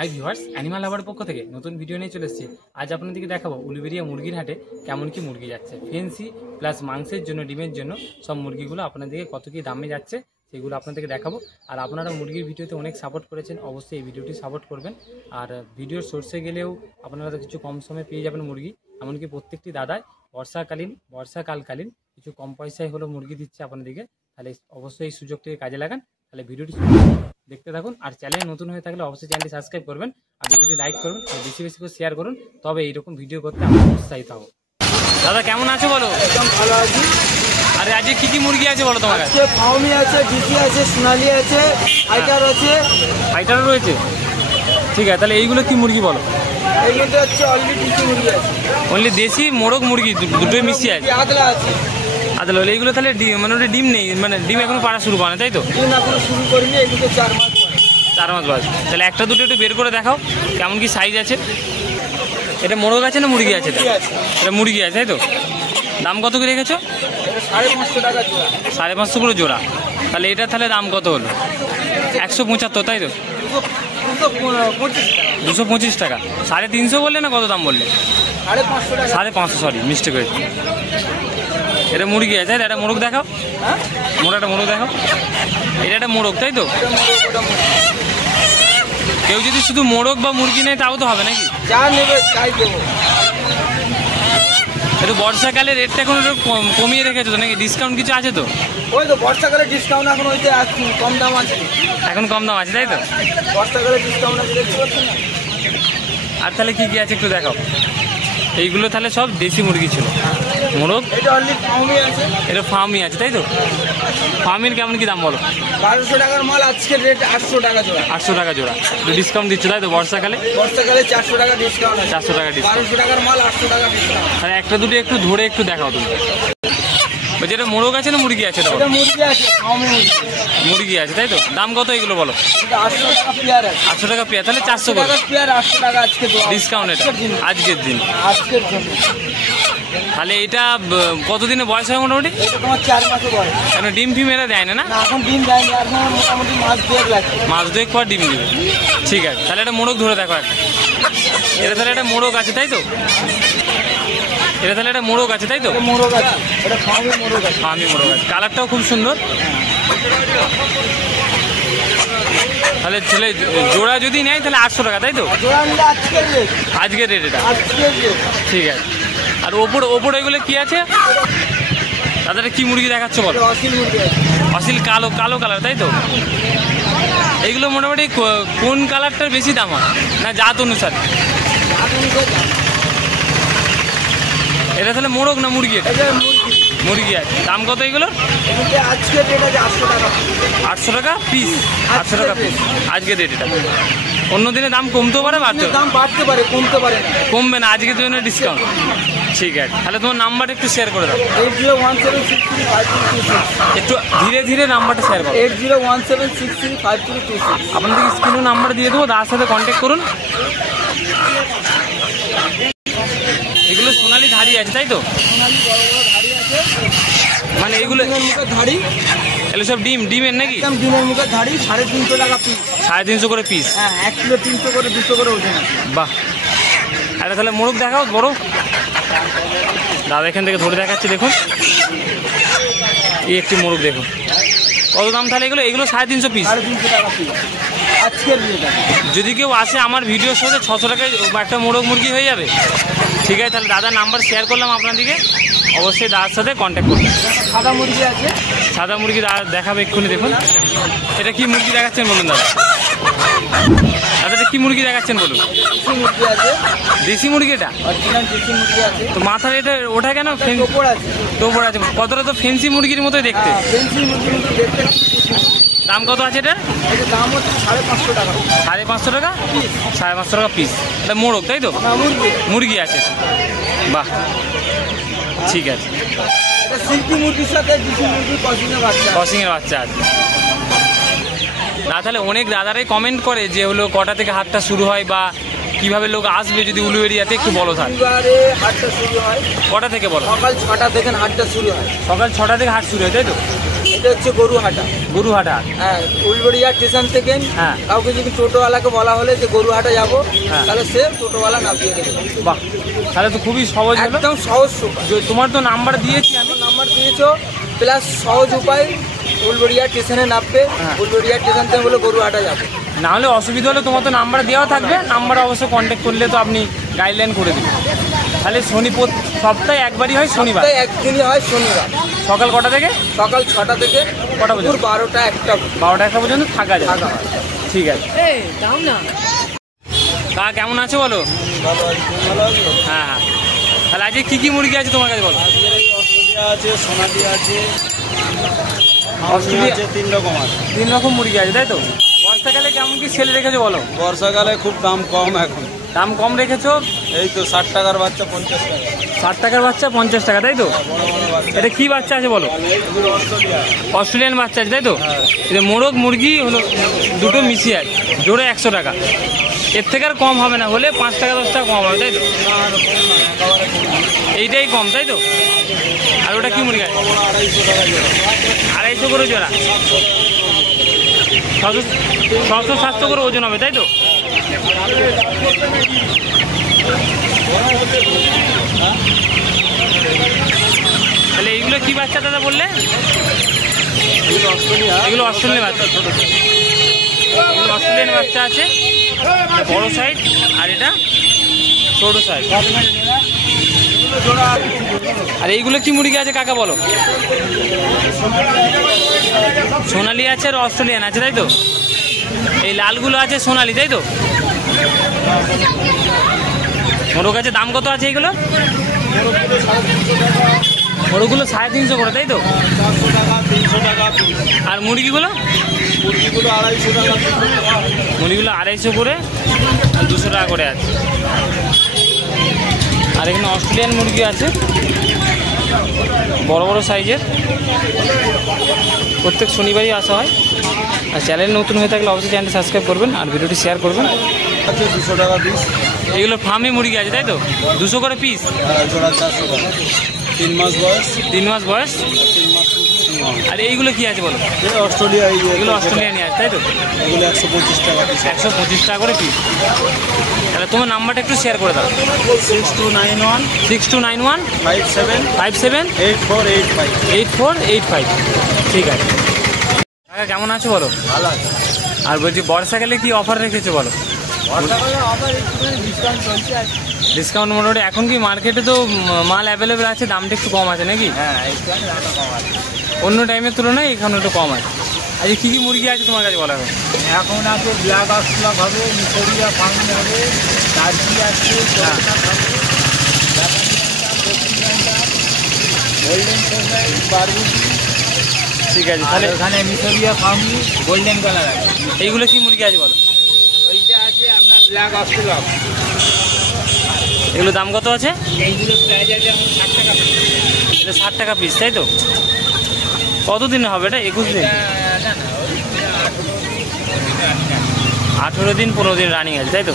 Hi viewers, animal লাভার পক্ষ থেকে নতুন ভিডিও নিয়ে চলে এসেছি। আজ আপনাদেরকে দেখাবো উলুবেড়িয়া মুরগির হাটে কেমন কি মুরগি যাচ্ছে। ফেন্সি প্লাস মাংসের জন্য, ডিমের জন্য সব মুরগিগুলো আপনাদেরকে কত কি দামে যাচ্ছে সেগুলো আপনাদেরকে দেখাবো। আর আপনারা মুরগির ভিডিওতে অনেক সাপোর্ট করেছেন, অবশ্যই এই ভিডিওটি সাপোর্ট করবেন। আর ভিডিওর সোর্সে গেলেও আপনারা কিছু কম সময়ে পেয়ে যাবেন মুরগি। এমনকি প্রত্যেকটি দাদাই বর্ষাকালকালীন কিছু কম পয়সায় হলো মুরগি দিচ্ছে আপনাদেরকে। তাহলে অবশ্যই এই সুযোগটিকে কাজে লাগান। তাহলে ভিডিওটি দেখতে থাকুন। আর চ্যানেল নতুন হয়ে থাকলে অবশ্যই চ্যানেলটি সাবস্ক্রাইব করবেন, আর ভিডিওটি লাইক করবেন, আর বেশি বেশি করে শেয়ার করুন। তবে এইরকম ভিডিও করতে আমরা উৎসাহিত হব। দাদা কেমন আছো বলো? একদম ভালো আছি। আরে আজকে কি কি মুরগি আছে বলো তোমার কাছে? ফাউমি আছে, ডিসি আছে, সোনালি আছে, ফাইটার আছে। ফাইটারও রয়েছে, ঠিক আছে। তাহলে এইগুলো কি মুরগি বলো? এর মধ্যে হচ্ছে অনলি ডিসি মুরগি আছে, অনলি দেশি মোরগ মুরগি দুটোই মিশিয়ে আছে। আদলা আছে। আদলা হলে এইগুলো তাহলে মানে ওটা ডিম নেই, মানে ডিম এখনো পাড়া শুরু করে না, তাই তো? ডিম এখনো শুরু করিনি, এগুলো 4 মাস পরে। 4 মাস বয়স। তাহলে একটা দুটো একটু বের করে দেখাও কেমন কি সাইজ আছে। এটা মোরগ আছে না মুরগি আছে? এটা মুরগি আছে, তাই তো? দাম কত করে রেখেছো? 550 টাকা জোড়া। 550 করে জোড়া। তাহলে এটা তাহলে দাম কত হলো? 175, তাই তো? 225 টাকা। 350 বললে না কত দাম বললে? 550 টাকা। 550, সরি মিস্টেক হয়েছে। এটা মুরগি আছে, এটা মোরগ দেখাও। মোরগটা মোরগ দেখাও। এটা একটা মোরগ, তাই তো? কেউ যদি শুধু মোরগ বা মুরগি নেয় তাও তো হবে নাকি? যা নেবে তাই দেবো। এটা বর্ষাকালে রেটটা এখন একটু কমিয়ে রেখেছো তো নাকি? ডিসকাউন্ট কিছু আছে তো? ওই তো বর্ষাকালে ডিসকাউন্ট এখন ওই যে কম দাম আছে। এখন কম দাম আছে, তাই তো? বর্ষাকালে ডিসকাউন্ট আছে, দেখতে পাচ্ছেন না? আর তাহলে কি কি আছে একটু দেখাও। এইগুলো তাহলে সব দেশি মুরগি ছিল। মোরগ এটা অনলি ফাউমি আছে। এটা ফার্মি আছে, তাই তো? ফার্মির কেমন কি দাম বলো? 1200 টাকার মাল, আজকের রেট 800 টাকা জোড়া। 800 টাকা জোড়া। একটু ডিসকাউন্ট দিচ্ছ, তাই তো? বর্ষাকালে 400 টাকা ডিসকাউন্ট আছে। 400 টাকা ডিসকাউন্ট। 1200 টাকার মাল 800 টাকা ডিসকাউন্ট। তাহলে একটা দুটো একটু ধরে একটু দেখাও তুমি। বলছি এটা মোরগ আছে না মুরগি আছে? এটা মুরগি আছে, ফাউমি মুরগি আছে, তাই তো? দাম কত এগুলো বলো? এটা 800 টাকা পেয়ার আছে। 800 টাকা পেয়ার, তাহলে 400 করে পেয়ার 800 টাকা আজকে ডিসকাউন্ট। এটা আজকের দিন। আজকের জন্য। তাহলে এটা কতদিনে বয়স হয় মোটামুটি? এটা তোমার 4 মাসে বয়স। কেন ডিম ফিম এরা দেয় না? না এখন ডিম দেয়নি, এখন মোটামুটি মাস 2 লাগছে। মাস 2 পর ডিম দিবে, ঠিক আছে। তাহলে একটা মোরগ ধরে দেখো একটা। এটা তাহলে একটা মোরগ আছে, তাই তো? এটা তাহলে একটা মোরগ আছে, তাই তো? এটা মোরগ আছে, এটা ফার্মি মোরগ আছে। ফার্মি মোরগ আছে, কালারটাও খুব সুন্দর। তাহলে ছেলে জোড়া যদি নেয় তাহলে 800 টাকা, তাই তো? জোড়া নিলে আজকের রেট। আজকের রেট এটা, আজকের রেট, ঠিক আছে। আর ওপর এগুলো কি আছে? তাদের কি মুরগি দেখাচ্ছ বলো? অসিল মুরগি আছে। অসিল কালো কালার, তাই তো? এইগুলো মোটামুটি কোন কালারটার বেশি দাম হয় না জাত অনুসারে? এটা তাহলে মোরগ না মুরগি? এটা মুরগি। মুরগি আছে। দাম কত এগুলো? আজকের রেট আছে 800 টাকা। 800 টাকা পিস। 800 টাকা পিস আজকের রেট এটা। অন্য দিনে দাম কমতেও পারে, বাড়তে দাম বাড়তে পারে, কমতে পারে না। কমবে না, আজকের জন্য ডিসকাউন্ট, ঠিক আছে। তাহলে তোমার নাম্বারটা একটু শেয়ার করে দাও। 8017635326। একটু ধীরে ধীরে নাম্বারটা শেয়ার করো। 8017635326। আপনাদের স্ক্রিনে নাম্বার দিয়ে দেবো, তার সাথে কন্ট্যাক্ট করুন। এগুলো সোনালি ধাড়ি আছে, তাই তো? সোনালি বড় বড় ধাড়ি আছে, মানে এগুলো মুখের ধাড়ি। এগুলো সব ডিমের নাকি? একদম ডিমের মুখের ধাড়ি। 350 টাকা পিস। 350 করে পিস। হ্যাঁ, 1 কিলো 300 করে 200 করে ওজন আছে। বাহ। আরে তাহলে মোরগ দেখাও বড়। দাদা এখান থেকে ধরে দেখাচ্ছি, দেখুন এই একটি মোরগ দেখুন। কত দাম তাহলে এগুলো? 350 পিস। 350 টাকা পিস আজকের রেট। যদি কেউ আসে আমার ভিডিওর সাথে 600 টাকায় একটা মোরগ মুরগি হয়ে যাবে, ঠিক আছে। তাহলে দাদার নাম্বার শেয়ার করলাম আপনাদেরকে, অবশ্যই দাদার সাথে কন্ট্যাক্ট করবেন। সাদা মুরগি আছে। সাদা মুরগি দাদা দেখাবে এক্ষুনি, দেখুন। এটা কি মুরগি দেখাচ্ছেন বলুন দাদা? দাদা কি মুরগি দেখাচ্ছেন বলুন? দেশি মুরগি আছে। দেশি মুরগি এটা? অরিজিনাল দেশি মুরগি আছে। তো মাথার এটা ওটা কেন? টোপর আছে। টোপর আছে। কতটা তো ফেন্সি মুরগির মতোই দেখতে। ফেন্সি মুরগির মতো দেখতে। দাম কত আছে এটা? এটা দাম হচ্ছে 550 টাকা। 550 টাকা? 550 টাকা পিস। এটা মোরগ, তাই তো? মুরগি আছে, বাহ, ঠিক আছে। এটা সিল্কি মুরগির সাথে দেশি মুরগির ক্রসিংয়ের বাচ্চা আছে। না তাহলে অনেক দাদারাই কমেন্ট করে যে হলো কটা থেকে হাটটা শুরু হয় বা কিভাবে লোক আসবে, যদি উলুবেড়িয়াতে একটু বলো স্যার। হাটটা শুরু হয় কটা থেকে বলো? সকাল 6টা থেকে হাটটা শুরু হয়। সকাল 6টা থেকে হাট শুরু হয়, তাই তো? এটা হচ্ছে গরুহাটা। গরুহাটা। হ্যাঁ, উলবেড়িয়া স্টেশন থেকে হ্যাঁ। কাউকে যদি টোটোওয়ালাকে বলা হলে যে গরুহাটা যাবো, হ্যাঁ। তাহলে সে টোটোওয়ালা নামিয়ে দেবে। বাহ, তাহলে তো খুবই সহজ হলো। একদম সহজ উপায়। তোমার তো নাম্বার দিয়েছি আমি। নাম্বার দিয়েছো, প্লাস সহজ উপায়। উলবেড়িয়া স্টেশনে নামবে, হ্যাঁ। উলবেড়িয়া স্টেশন থেকে বলে গরুহাটা যাবে। না হলে অসুবিধা হলে তোমার তো নাম্বার দেওয়া থাকবে, নাম্বারে অবশ্য কন্ট্যাক্ট করলে তো আপনি গাইডলাইন করে দেবেন। তাহলে সপ্তাহে একবারই হয় শনিবার। একদিনই হয় শনিবার। সকাল কটা থেকে? সকাল 6টা থেকে কটা পর্যন্ত? 12টা 1টা 12টা পর্যন্ত থাকা যায়। থাকা হয়। ঠিক আছে। তা কেমন আছে বলো? ভালো আছে, ভালো আছে। হ্যাঁ হ্যাঁ। তাহলে আজকে কী কী মুরগি আছে তোমার কাছে বলো? অস্ট্রেলিয়া আছে, সোনালি আছে, অস্ট্রেলিয়া আছে, 3 রকম আছে। 3 রকম মুরগি আছে, তাই তো? বর্ষাকালে কেমন কি সেল রেখেছো বলো? বর্ষাকালে খুব দাম কম এখন। দাম কম রেখেছো? এই তো 60 টাকার বাচ্চা 50 টাকা। 60 টাকার বাচ্চা 50 টাকা, তাই তো? বড় বড় বাচ্চা। এটা কি বাচ্চা আছে বলো? এগুলো অস্ট্রেলিয়া। অস্ট্রেলিয়ান বাচ্চা আছে, তাই তো? এটা মোরগ মুরগি হলো দুটো মিশিয়ে আছে, জোড়ে 100 টাকা। এর থেকে আর কম হবে না, হলে 5 টাকা 10 টাকা কম হবে, তাই তো? এইটাই কম, তাই তো? আর ওটা কি মুরগি আছে? 250 টাকা জোড়া। 250 করে জোড়া। 600-700 করে ওজন হবে, তাই তো? তাহলে এইগুলো কি বাচ্চা দাদা বললে? এগুলো অস্ট্রেলিয়ান বাচ্চা। এগুলো অস্ট্রেলিয়ান বাচ্চা আছে, বড় সাইজ, আর এটা ছোট সাইজ। আর এইগুলো কি মুরগি আছে কাকা বলো? সোনালি আছে আর অস্ট্রেলিয়ান আছে, তাই তো? এই লালগুলো আছে সোনালি, তাই তো? মোরগ আছে। দাম কত আছে এইগুলো? মোরগগুলো 350 করে, তাই তো? 400 টাকা 300 টাকা। আর মুরগিগুলো? মুরগিগুলো 250 টাকা। মুরগিগুলো 250 করে আর 200 টাকা করে আছে। আর এখানে অস্ট্রেলিয়ান মুরগি আছে, বড় বড় সাইজের। প্রত্যেক শনিবারই আসা হয়। আর চ্যানেল নতুন হয়ে থাকলে অবশ্যই চ্যানেলটি সাবস্ক্রাইব করবেন আর ভিডিওটি শেয়ার করবেন। আছে 200 টাকা পিস। এগুলো ফার্মে মুরগি আছে, তাই তো? 200 করে পিস। জোড়া 400 টাকা। 3 মাস বয়স। 3 মাস বয়স। 3 মাস। আর এইগুলো কি আছে বলো? অস্ট্রেলিয়া। এগুলো অস্ট্রেলিয়ানই আছে, তাই তো? এগুলো 125 টাকা পিস। 125 টাকা করে পিস। তাহলে তোমার নাম্বারটা একটু শেয়ার করে দাও। 6291 6291 57 57 8485। 8485। ঠিক আছে। কাকা কেমন আছো বলো? ভালো আছে। আর বলছি বর্ষাকালে কি অফার রেখেছো বলো? বর্ষাকালে আবার একটুখানি ডিসকাউন্ট চলছে আর কি। ডিসকাউন্ট মোটামুটি এখন কি মার্কেটে তো মাল অ্যাভেলেবেল আছে, দামটা একটু কম আছে নাকি? হ্যাঁ, একটুখানি দামটা কম আছে। অন্য টাইমের তুলনায় এখানে একটু কম আছে। আচ্ছা কী কী মুরগি আছে তোমার কাছে বলা হবে? এখন আছে ব্ল্যাক অস্ট্রেলিয়া হবে, মিশরিয়া ফার্মি হবে, টার্কি আছে, গোল্ডেন সোসাইটি, বারবুটি। ঠিক আছে, তাহলে তাহলে ওখানে মিশরিয়া ফার্মি গোল্ডেন কালার আছে। এইগুলো কি মুরগি আছে বলো? ওইটা আছে আপনার ব্ল্যাক অস্ট্রেলিয়া। এগুলো দাম কত আছে? এইগুলো প্রাইস আছে এখন 60 টাকা পিস। এটা 60 টাকা পিস, তাই তো? কতদিনে হবে এটা? 21 দিন? না না, 18 দিন 15 দিন রানিং আছে, তাই তো?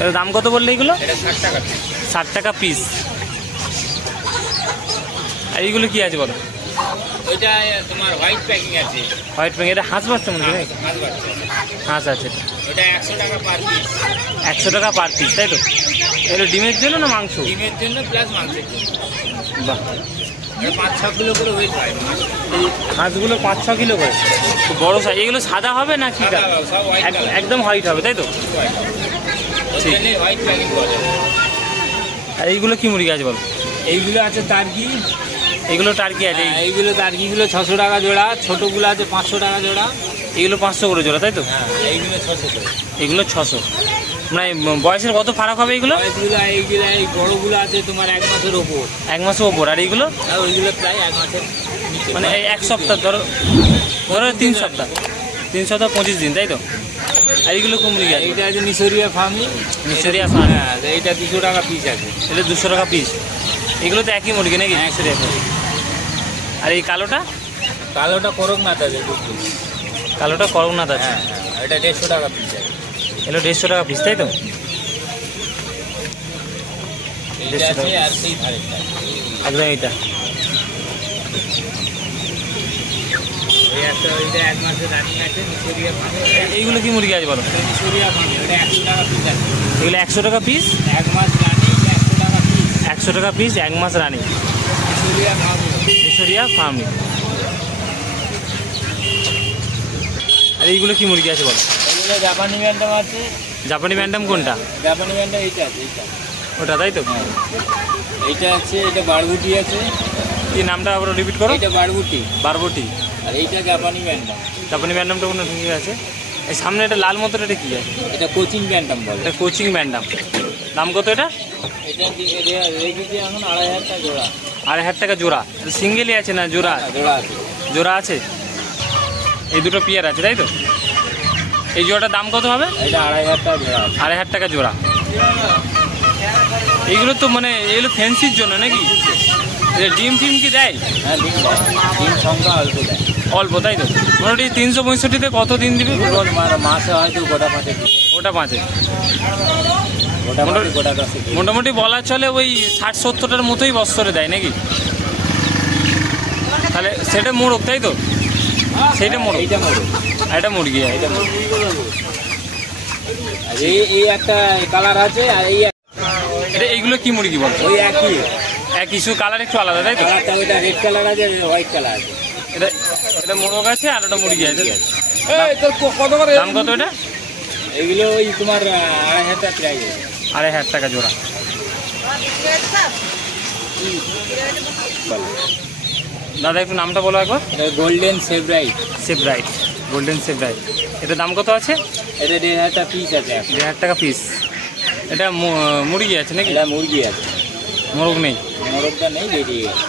এর দাম কত বললে এগুলো? এটা 60 টাকা পিস। 60 টাকা পিস। আর এইগুলো কি আছে বলো? ওইটা তোমার হোয়াইট প্যাকিং আছে। হোয়াইট প্যাং, এটা হাঁস বাচ্চা মনে হয়? মাছ বাচ্চা। হাঁস আছে। ওটা 100 টাকা পার পিস। 100 টাকা পার পিস, তাই তো? এগুলো ডিমের জন্য না মাংস? ডিমের জন্য প্লাস মাংসের জন্য। বাহ, 5-6 কিলো করে ওয়েট হয়। এই হাঁসগুলো 5-6 কিলো করে, খুব বড় সাইজ। এগুলো সাদা হবে না কি? সাদা, সব white color। একদম হোয়াইট হবে, তাই তো? ঠিক। ওখানে হোয়াইট প্যাকিং পাওয়া যায়। আর এইগুলো কি মুরগি আছে বলো? এইগুলো আছে টার্কি। এগুলো টার্কি আছে। এইগুলো টার্কিগুলো 600 টাকা জোড়া, ছোটোগুলো আছে 500 টাকা জোড়া। এগুলো 500 করে জোড়া, তাই তো? হ্যাঁ, এইগুলো 600 করে। এগুলো 600। মানে বয়সের কত ফারাক হবে এইগুলো? এইগুলো এই বড়গুলো আছে তোমার 1 মাসের ওপর। 1 মাসের ওপর। আর এইগুলো? আর ওইগুলো প্রায় 1 মাসের নিচে। মানে এই 1 সপ্তাহ, ধরো 3 সপ্তাহ। 3 সপ্তাহ 25 দিন, তাই তো? আর এইগুলো কোন মুরগি আছে? এইটা আছে মিশরিয়া ফার্মি। মিশরিয়া ফার্ম। হ্যাঁ, এইটা 200 টাকা পিস আছে। এটা 200 টাকা পিস। এগুলো তো একই মুরগি নাকি? হ্যাঁ, সেটা। আর এই কালোটা? কালোটা করকনাথ আছে 2 পিস। কালোটা করকনাথ আছে। হ্যাঁ, এটা 150 টাকা পিস আছে। এগুলো 150 টাকা পিস, তাই তো? এইটা আছে আর সেই ধারেটা। একদম এইটা। এই একটা ওইটা 1 মাসের রানিং আছে মিশরিয়া ফার্মে। এইগুলো কি মুরগি আছে বলো? মিশরিয়া ফার্মে ওটা 100 টাকা পিস আছে। এগুলো 100 টাকা পিস, 1 মাস রানিং 100 টাকা পিস। 100 টাকা পিস 1 মাস রানিং, মিশরিয়া ফার্মে। মিশরিয়া ফার্মি। আর এইগুলো কি মুরগি আছে বলো? এগুলো জাপানি ব্যান্ডাম আছে। জাপানি ব্যান্ডাম কোনটা? জাপানি ব্যান্ডাম এইটা আছে, এইটা। ওটা তাই তো? এইটা আছে, এটা বারবুটি আছে। কি নামটা আবার রিপিট করো? এটা বারবুটি। বারবটি। আর এইটা জাপানি ব্যান্ডাম। জাপানি ব্যান্ডামটা কোনো ঠিক আছে? এই সামনে এটা লাল মতো, এটা কি আছে? এটা কোচিং ব্যান্ডাম বলে। এটা কোচিং ব্যান্ডাম। দাম কত এটা? এটা রেখেছি এখন 2500 টাকা জোড়া। 2500 টাকা জোড়া। সিঙ্গেলই আছে না জোড়া? জোড়া আছে। জোড়া আছে। এই দুটো পেয়ার আছে তাই তো? এই জোড়াটার দাম কত হবে? এটা 2500 টাকা জোড়া। 2500 টাকা জোড়া। এইগুলো তো মানে এগুলো ফ্যান্সির জন্য নাকি? ডিম টিম কি দেয়? হ্যাঁ, ডিম সংখ্যা অল্প দেয়। অল্প তাই তো? মোটামুটি 365-তে কত দিন দিবে? মাসে হয়তো গোটা 5 দিন। ওটা 5-এ গোটা 10 দিন। মোটামুটি বলা চলে ওই 60-70টার মতোই বছরে দেয় নাকি? তাহলে সেটা মোরগ তাই তো? সেইটা মোরগ, এইটা মোরগ, আর এটা মুরগি। এইটা মোরগ। আর এই একটা কালার আছে, আর এইগুলো কি মুরগি বল? ওই একই কিছু কালার একটু আলাদা তাই তো? কালারটা, ওইটা রেড কালার আছে, হোয়াইট কালার আছে। এটা মোরগ আছে আর ওটা মুরগি আছে। দাম কত এটা? এগুলো ওই তোমার 2500 টাকা প্রাইস। 2500 টাকা জোড়া। দাদা একটু নামটা বলো একবার। এটা golden Sebright. Sebright, golden Sebright. এটা দাম কত আছে? এটা 1500 টাকা পিস আছে। 1500 টাকা পিস। এটা মুরগি আছে নাকি? এটা মুরগি আছে, মোরগ নেই। মোরগটা নেই, বেরিয়ে গেছে।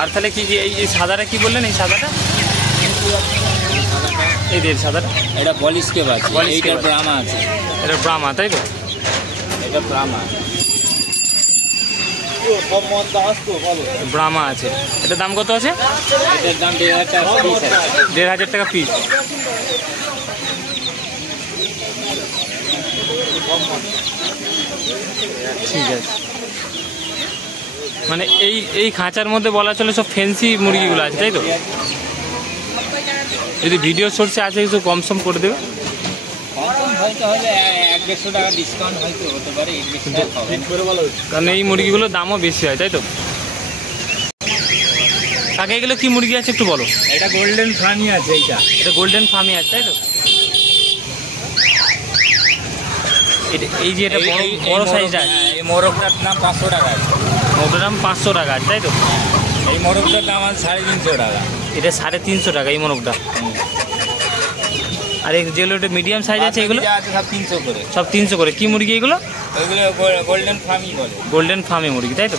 আর তাহলে কি এই সাদাটা কি বললেন? এই সাদাটা, এই যে সাদাটা, এটা পলিশ কেপ আছে। পলিশ কেপ এইটা আছে। ব্রাহ্মা আছে। এটা ব্রাহ্মা তাই তো? এটা ব্রাহ্মা। ব্রাহ্মা আছে। এটার দাম কত আছে? এটার দাম 1500 টাকা পিস আছে। 1500 টাকা পিস। ঠিক আছে। মানে এই খাঁচার মধ্যে বলা চলে সব ফ্যান্সি মুরগিগুলো আছে তাই তো? যদি ভিডিও সোর্সে আছে কিছু কম সম করে দেবে? হয়তো হলে 100-150 টাকা ডিসকাউন্ট হয়তো হতে পারে। কারণ এই মুরগিগুলোর দামও বেশি হয় তাই তো? কাকে এগুলো কি মুরগি আছে একটু বলো? এটা গোল্ডেন ফার্মি আছে। এটা গোল্ডেন ফার্মি আছে তাই তো? এই যে এটা বড় সাইজটা, এই মোরগটার দাম 500 টাকা আছে। ওটার দাম 500 টাকা আছে তাই তো? এই মোরগটার দাম আছে 350 টাকা। এটা 350 টাকা এই মোরগটা। আর যেগুলো একটা মিডিয়াম সাইজ আছে এগুলো আছে সব 300 করে। সব 300 করে। কি মুরগি এগুলো? এগুলো গোল্ডেন ফার্মি বলে। গোল্ডেন ফার্মি মুরগি তাই তো?